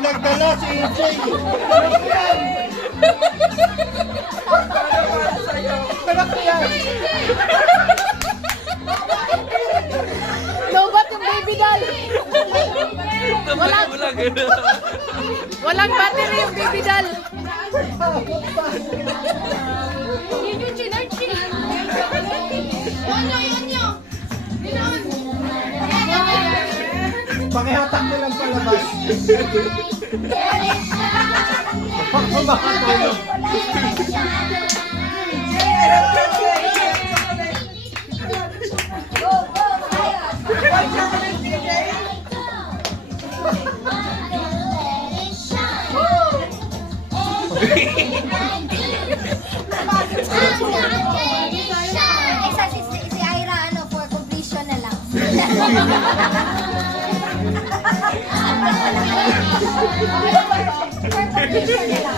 Nagdala si EJ. Lobat yung baby doll. Walang battery yung baby doll. Yun yung chinerchi. Yun. Pakihatak mo lang palabas. Makatulog. Si Ira, ano, for completion na lang.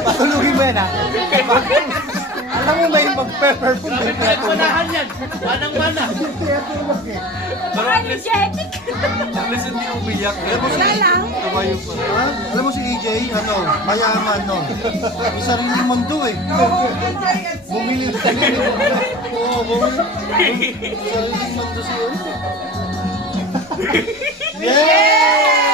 Patulugin mo yan ha. Alam mo may mag-perform. Unahan yan. Manang-mana. Tinatulog eh. Energetic. Tumayo pa. Ha? Alam mo si EJ, ano, mayaman nun. May sariling mundo eh. Bumili. Oo, bumili. Sariling mundo siya. Yeah!